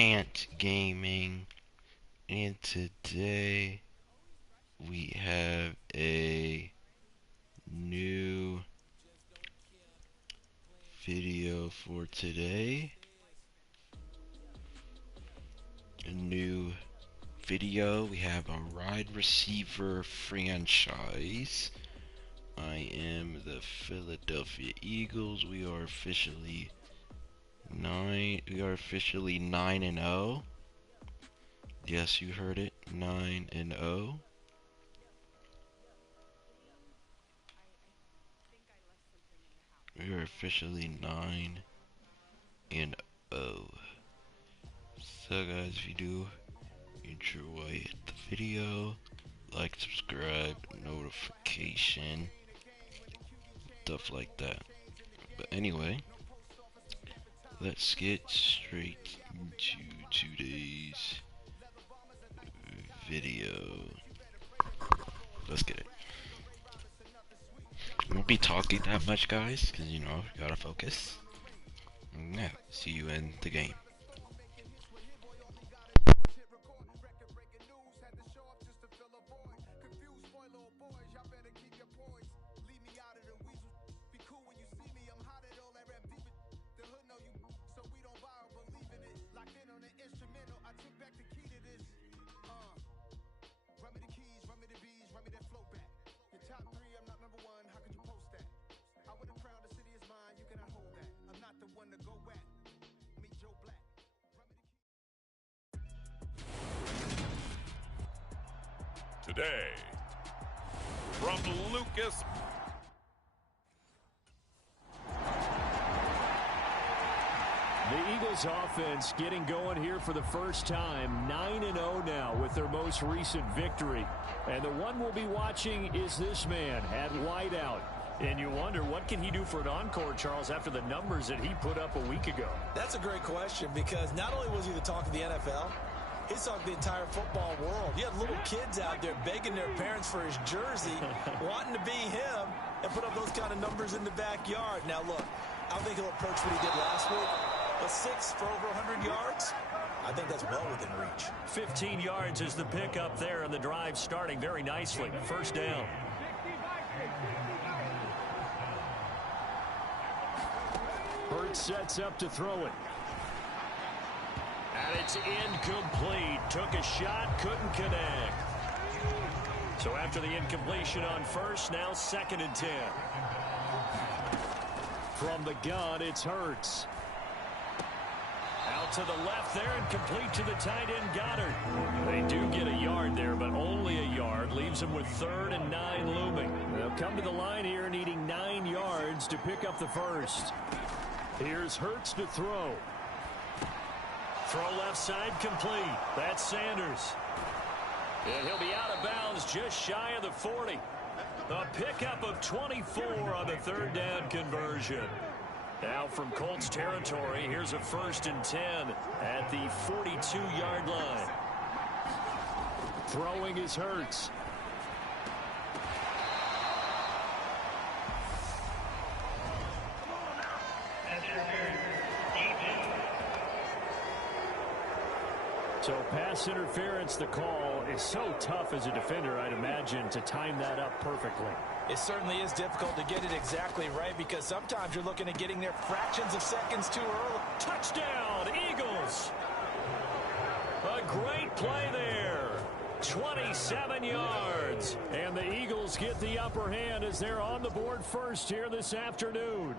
Ant Gaming, and today we have a new video for today. A new video. We have a wide receiver franchise. I am the Philadelphia Eagles. We are officially 9-0. Yes, you heard it. 9-0. We are officially 9-0. So guys, if you do enjoy the video, like, subscribe, notification, stuff like that. But anyway, let's get straight into today's video. Let's get it. I won't be talking that much, guys, because gotta focus. Yeah, see you in the game. Today, from Lucas. The Eagles offense getting going here for the first time, 9-0 now with their most recent victory. And the one we'll be watching is this man at wideout. And you wonder, what can he do for an encore, Charles, after the numbers that he put up a week ago? That's a great question, because not only was he the talk of the NFL, he's talking the entire football world. You have little kids out there begging their parents for his jersey, wanting to be him, and put up those kind of numbers in the backyard. Now, look, I don't think he'll approach what he did last week, but 6 for over 100 yards, I think that's well within reach. 15 yards is the pickup there, and the drive starting very nicely. First down. Hurts sets up to throw it. And it's incomplete. Took a shot, couldn't connect. So after the incompletion on first, now 2nd and 10. From the gun, it's Hurts. Out to the left there and complete to the tight end, Goddard. They do get a yard there, but only a yard. Leaves them with 3rd and 9 looming. They'll come to the line here needing 9 yards to pick up the first. Here's Hurts to throw. Throw left side complete. That's Sanders. And he'll be out of bounds just shy of the 40. A pickup of 24 on the 3rd down conversion. Now from Colts territory, here's a 1st and 10 at the 42-yard line. Throwing is Hurts. So pass interference, the call is so tough as a defender, I'd imagine, to time that up perfectly. It certainly is difficult to get it exactly right, because sometimes you're looking at getting there fractions of seconds too early. Touchdown, Eagles! A great play there. 27 yards. And the Eagles get the upper hand as they're on the board first here this afternoon.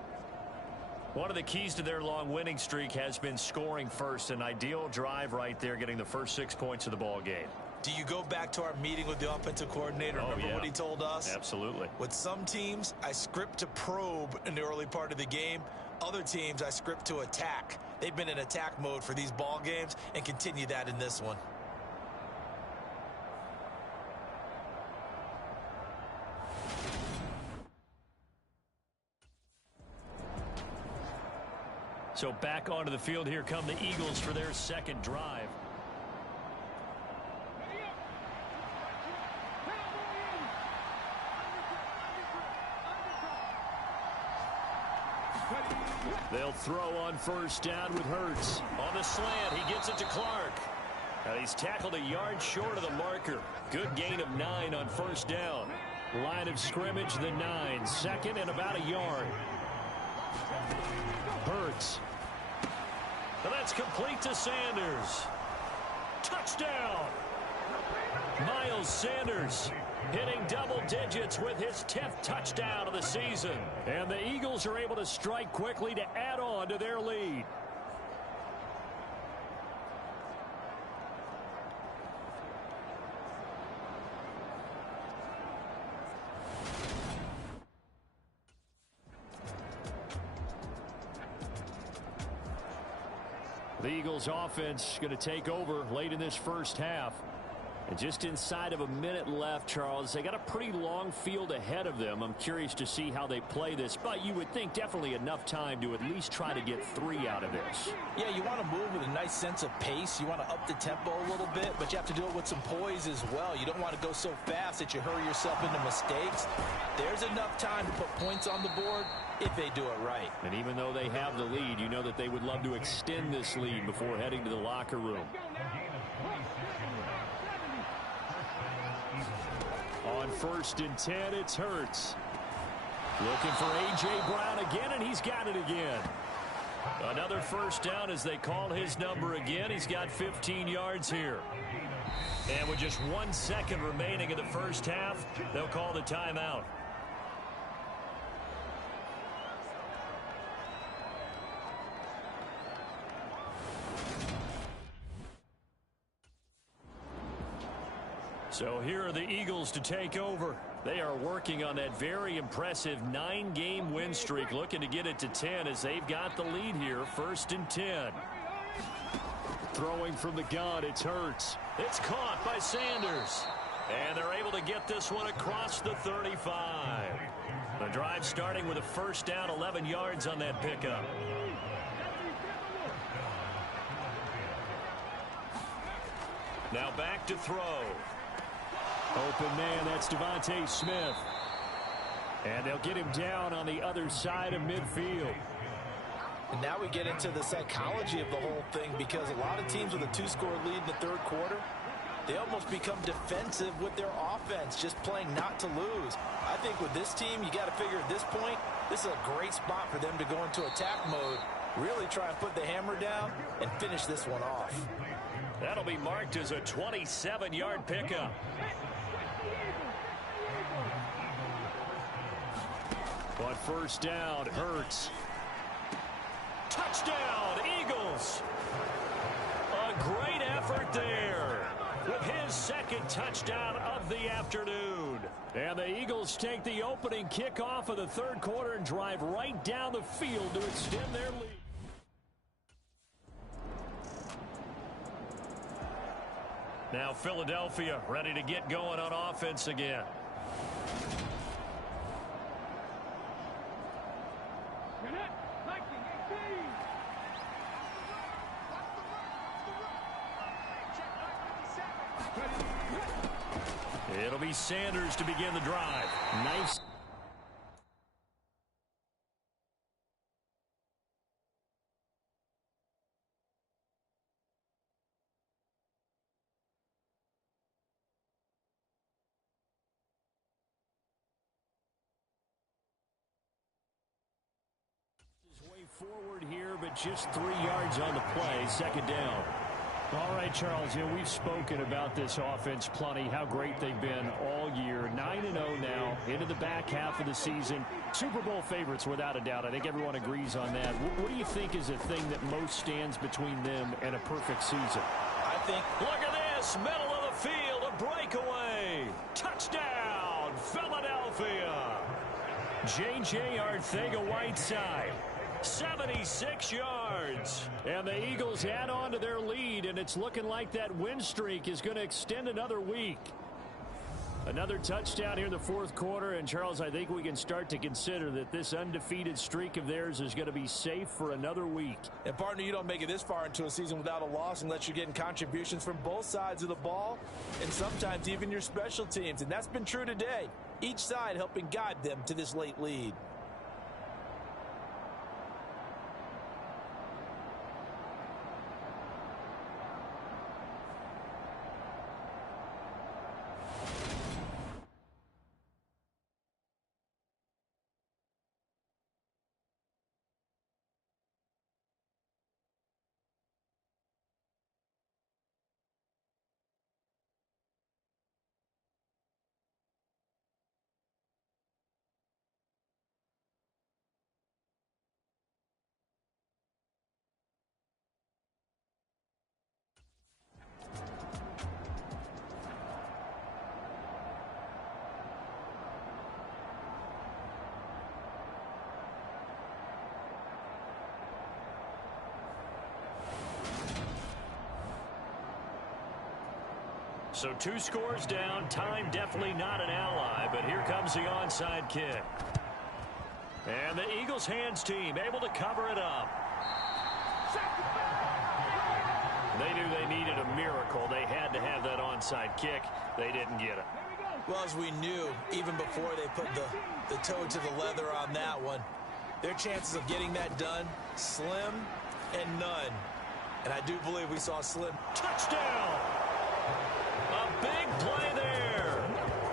One of the keys to their long winning streak has been scoring first. An ideal drive right there, getting the first 6 points of the ball game. Do you go back to our meeting with the offensive coordinator? Remember what he told us? Absolutely. With some teams, I script to probe in the early part of the game. Other teams, I script to attack. They've been in attack mode for these ball games and continue that in this one. So back onto the field, here come the Eagles for their 2nd drive. They'll throw on 1st down with Hurts. On the slant, he gets gets it to Clark. And he's tackled a yard short of the marker. Good gain of 9 on first down. Line of scrimmage, the 9. Second and about a yard. Hurts. And that's complete to Sanders. Touchdown! Miles Sanders hitting double digits with his 10th touchdown of the season. And the Eagles are able to strike quickly to add on to their lead. The Eagles offense going to take over late in this first half. And just inside of a minute left, Charles, they got a pretty long field ahead of them. I'm curious to see how they play this, but you would think definitely enough time to at least try to get 3 out of this. Yeah, you want to move with a nice sense of pace. You want to up the tempo a little bit, but you have to do it with some poise as well. You don't want to go so fast that you hurry yourself into mistakes. There's enough time to put points on the board if they do it right. And even though they have the lead, you know that they would love to extend this lead before heading to the locker room. On 1st and 10, it's Hurts. Looking for A.J. Brown again, and he's got it again. Another first down as they call his number again. He's got 15 yards here. And with just 1 second remaining in the first half, they'll call the timeout. So here are the Eagles to take over. They are working on that very impressive 9-game win streak, looking to get it to 10 as they've got the lead here. 1st and 10. Throwing from the gun, it's Hurts. It's caught by Sanders. And they're able to get this one across the 35. The drive starting with a first down, 11 yards on that pickup. Now back to throw. Open man, that's Devontae Smith. And they'll get him down on the other side of midfield. And now we get into the psychology of the whole thing, because a lot of teams with a 2-score lead in the 3rd quarter, they almost become defensive with their offense, just playing not to lose. I think with this team, you got to figure at this point, this is a great spot for them to go into attack mode, really try and put the hammer down and finish this one off. That'll be marked as a 27-yard pickup. But first down, Hurts. Touchdown, Eagles. A great effort there with his 2nd touchdown of the afternoon. And the Eagles take the opening kickoff of the 3rd quarter and drive right down the field to extend their lead. Now Philadelphia ready to get going on offense again. It'll be Sanders to begin the drive. Nice. Way forward here, but just 3 yards on the play. 2nd down. All right, Charles, you know, we've spoken about this offense plenty, how great they've been all year. 9-0 now, into the back half of the season. Super Bowl favorites, without a doubt. I think everyone agrees on that. What do you think is the thing that most stands between them and a perfect season? I think... Look at this, middle of the field, a breakaway. Touchdown, Philadelphia. J.J. Arcega-Whiteside. 76 yards. And the Eagles add on to their lead, and it's looking like that win streak is going to extend another week. Another touchdown here in the 4th quarter, and Charles, I think we can start to consider that this undefeated streak of theirs is going to be safe for another week. And partner, you don't make it this far into a season without a loss unless you're getting contributions from both sides of the ball, and sometimes even your special teams, and that's been true today. Each side helping guide them to this late lead. So 2 scores down. Time definitely not an ally, but here comes the onside kick. And the Eagles hands team able to cover it up. They knew they needed a miracle. They had to have that onside kick. They didn't get it. Well, as we knew, even before they put the toe to the leather on that one, their chances of getting that done, slim and none. And I do believe we saw slim. Touchdown! A big play there.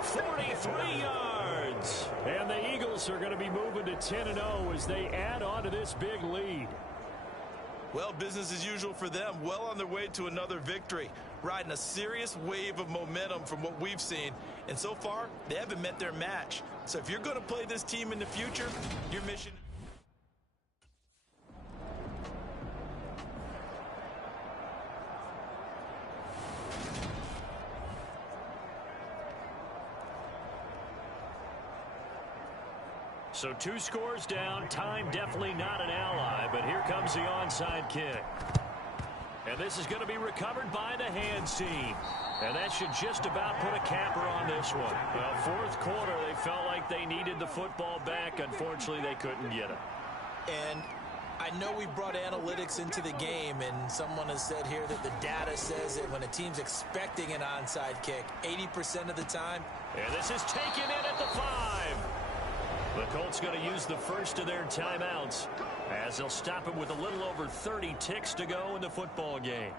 43 yards. And the Eagles are going to be moving to 10-0 as they add on to this big lead. Well, business as usual for them. Well on their way to another victory. Riding a serious wave of momentum from what we've seen. And so far, they haven't met their match. So if you're going to play this team in the future, your mission... So 2 scores down. Time definitely not an ally, but here comes the onside kick. And this is going to be recovered by the hands team. And that should just about put a capper on this one. Well, fourth quarter, they felt like they needed the football back. Unfortunately, they couldn't get it. And I know we brought analytics into the game, and someone has said here that the data says that when a team's expecting an onside kick, 80% of the time. And this is taken in at the 5. The Colts going to use the first of their timeouts as they'll stop it with a little over 30 ticks to go in the football game.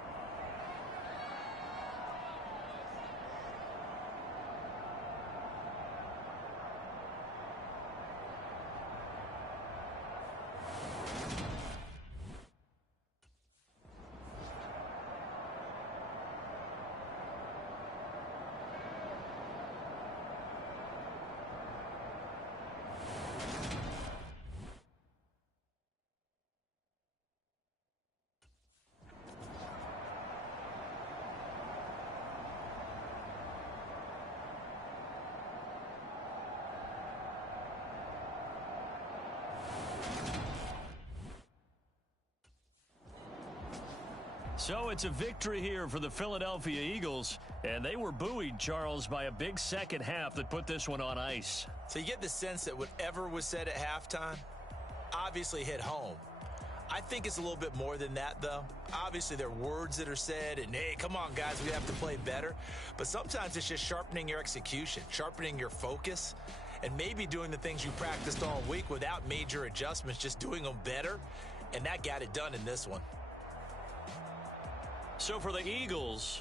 So it's a victory here for the Philadelphia Eagles, and they were buoyed, Charles, by a big second half that put this one on ice. So you get the sense that whatever was said at halftime obviously hit home. I think it's a little bit more than that, though. Obviously, there are words that are said, and, hey, come on, guys, we have to play better. But sometimes it's just sharpening your execution, sharpening your focus, and maybe doing the things you practiced all week without major adjustments, just doing them better. And that got it done in this one. So for the Eagles,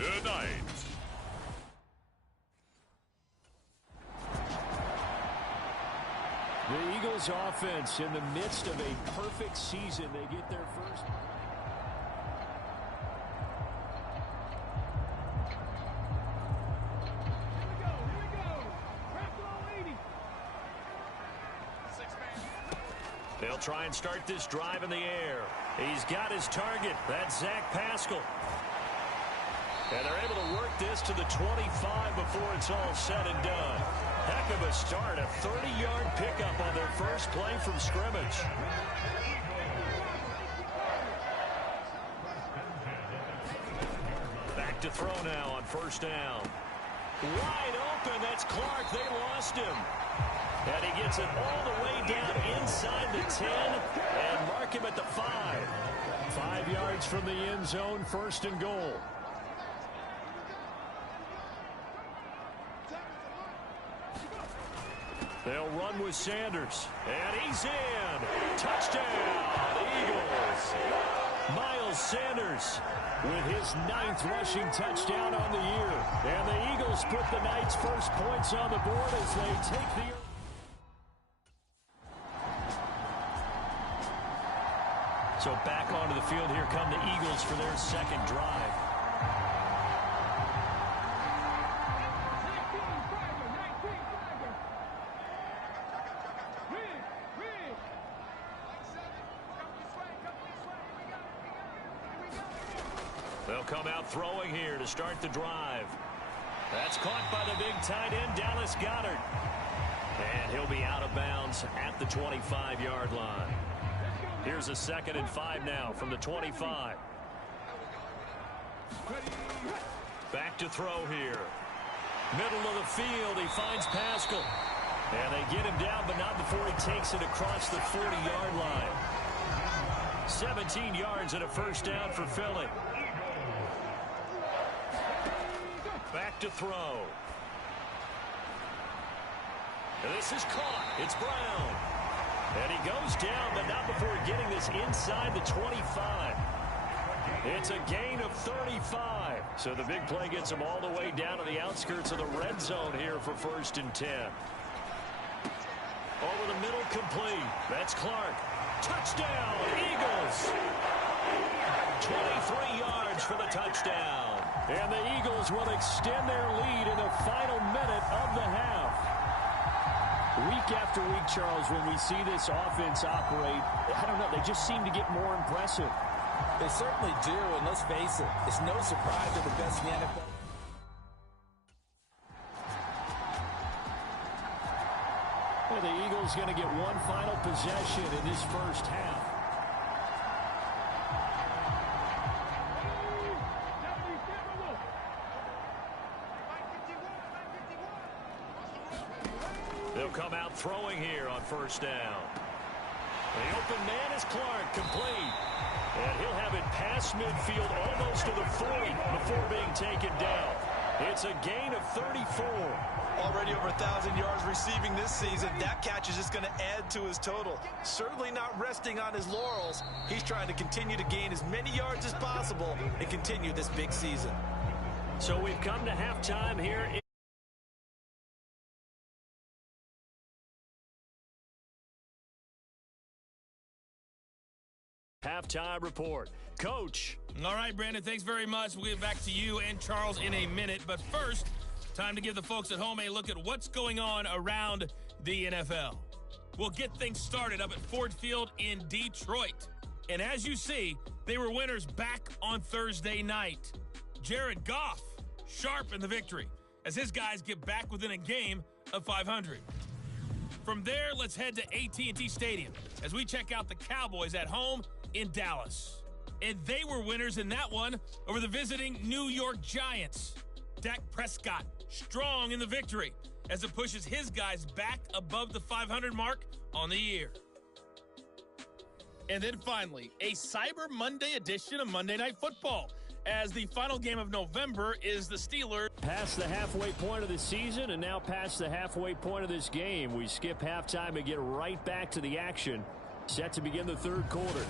tonight. The Eagles offense in the midst of a perfect season. They get their first. They'll try and start this drive in the air. He's got his target. That's Zach Pascal. And they're able to work this to the 25 before it's all said and done. Heck of a start. A 30-yard pickup on their first play from scrimmage. Back to throw now on first down. Wide open. That's Clark. They lost him. And he gets it all the way down inside the 10 and mark him at the 5. 5 yards from the end zone, first and goal. They'll run with Sanders. And he's in. Touchdown, Eagles. Miles Sanders with his 9th rushing touchdown on the year. And the Eagles put the night's first points on the board as they take the... So back onto the field, here come the Eagles for their second drive. They'll come out throwing here to start the drive. That's caught by the big tight end, Dallas Goedert. And he'll be out of bounds at the 25-yard line. Here's a 2nd and 5 now from the 25. Back to throw here. Middle of the field, he finds Pascal. And they get him down, but not before he takes it across the 40-yard line. 17 yards and a first down for Philly. Back to throw. And this is caught. It's Brown. And he goes down, but not before getting this inside the 25. It's a gain of 35. So the big play gets him all the way down to the outskirts of the red zone here for 1st and 10. Over the middle, complete. That's Clark. Touchdown, Eagles. 23 yards for the touchdown. And the Eagles will extend their lead in the final minute of the half. Week after week, Charles, when we see this offense operate, I don't know, they just seem to get more impressive. They certainly do, and let's face it, it's no surprise they're the best in the NFL. Well, the Eagles going to get one final possession in this first half. They'll come out throwing here on first down. The open man is Clark, complete. And he'll have it past midfield almost to the 40 before being taken down. It's a gain of 34. Already over 1,000 yards receiving this season. That catch is just going to add to his total. Certainly not resting on his laurels. He's trying to continue to gain as many yards as possible and continue this big season. So we've come to halftime here. Halftime report. Coach. All right, Brandon, thanks very much. We'll get back to you and Charles in a minute. But first, time to give the folks at home a look at what's going on around the NFL. We'll get things started up at Ford Field in Detroit. And as you see, they were winners back on Thursday night. Jared Goff, sharp in the victory, as his guys get back within a game of 500. From there, let's head to AT&T Stadium as we check out the Cowboys at home in Dallas. And they were winners in that one over the visiting New York Giants. Dak Prescott strong in the victory as it pushes his guys back above the 500 mark on the year. And then finally, a Cyber Monday edition of Monday Night Football, as the final game of November is the Steelers. Past the halfway point of the season and now past the halfway point of this game. We skip halftime and get right back to the action. Set to begin the third quarter.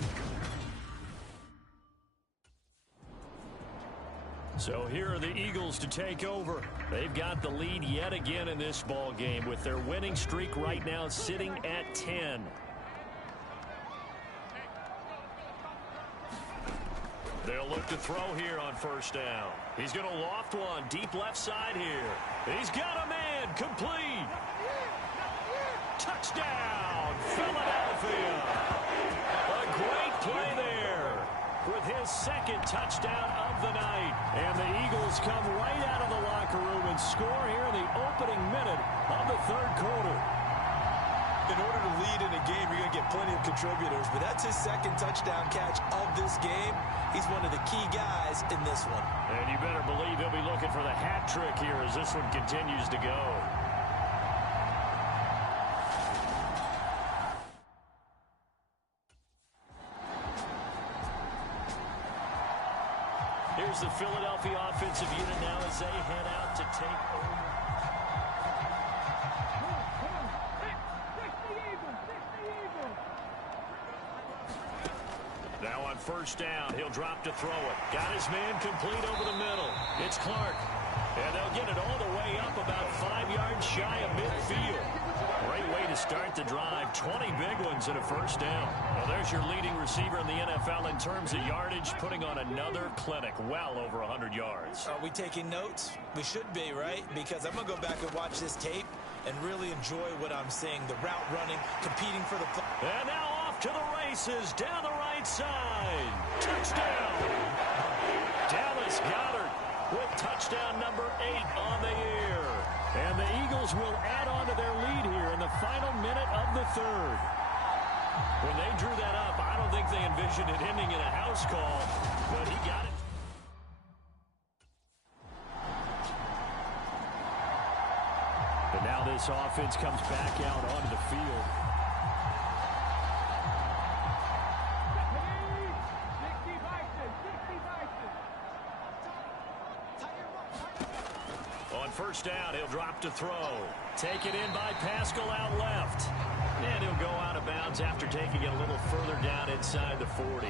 So here are the Eagles to take over. They've got the lead yet again in this ball game with their winning streak right now sitting at 10. They'll look to throw here on first down. He's going to loft one deep left side here. He's got a man complete. Touchdown, Philadelphia. A great play there with his second touchdown of the night. And the Eagles come right out of the locker room and score here in the opening minute of the third quarter. In order to lead in a game, you're going to get plenty of contributors, but that's his second touchdown catch of this game. He's one of the key guys in this one. And you better believe he'll be looking for the hat trick here as this one continues to go. Here's the Philadelphia offensive unit now as they head out to take over. Now on first down, he'll drop to throw it. Got his man complete over the middle. It's Clark. And they'll get it all the way up about 5 yards shy of midfield. Great way to start the drive. 20 big ones and a first down. Well, there's your leading receiver in the NFL in terms of yardage, putting on another clinic, well over 100 yards. Are we taking notes? We should be, right? Because I'm going to go back and watch this tape and really enjoy what I'm seeing. The route running, competing for the play. And now off to the races down the right side. Touchdown. Dallas Goedert with touchdown number 8 on the year. And the Eagles will add on to their lead here in the final minute of the third. When they drew that up, I don't think they envisioned it ending in a house call, but he got it. And now this offense comes back out onto the field. On first down, he'll drop to throw. Taken in by Pascal out left. And he'll go out of bounds after taking it a little further down inside the 40.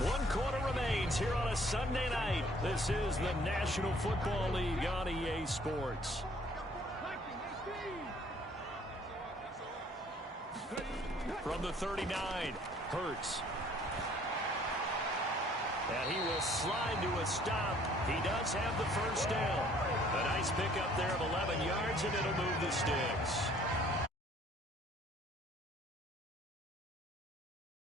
1 quarter remains here on a Sunday night. This is the National Football League on EA Sports. From the 39, Hurts. And he will slide to a stop. He does have the first down. A nice pickup there of 11 yards, and it'll move the sticks.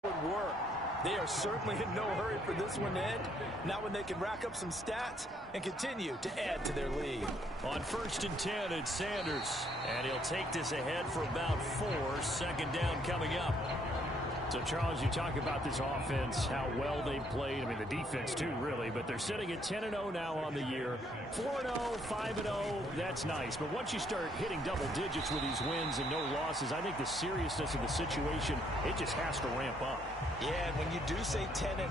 Good work. They are certainly in no hurry for this one to end. Now when they can rack up some stats and continue to add to their lead. On first and 10, it's Sanders. And he'll take this ahead for about 4. Second down coming up. So, Charles, you talk about this offense, how well they've played. I mean, the defense, too, really. But they're sitting at 10-0 now on the year. 4-0, 5-0, that's nice. But once you start hitting double digits with these wins and no losses, I think the seriousness of the situation, it just has to ramp up. Yeah, and when you do say 10-0,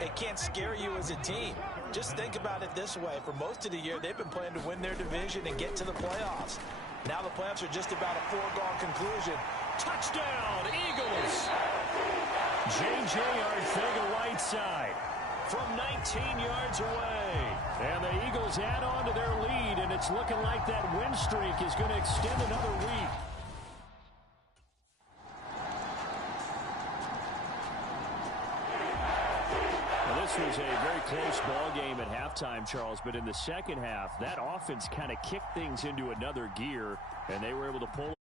it can't scare you as a team. Just think about it this way. For most of the year, they've been playing to win their division and get to the playoffs. Now the playoffs are just about a foregone conclusion. Touchdown, Eagles! J.J. Arcega right side from 19 yards away. And the Eagles add on to their lead, and it's looking like that win streak is going to extend another week. This was a very close ball game at halftime, Charles, but in the second half, that offense kind of kicked things into another gear, and they were able to pull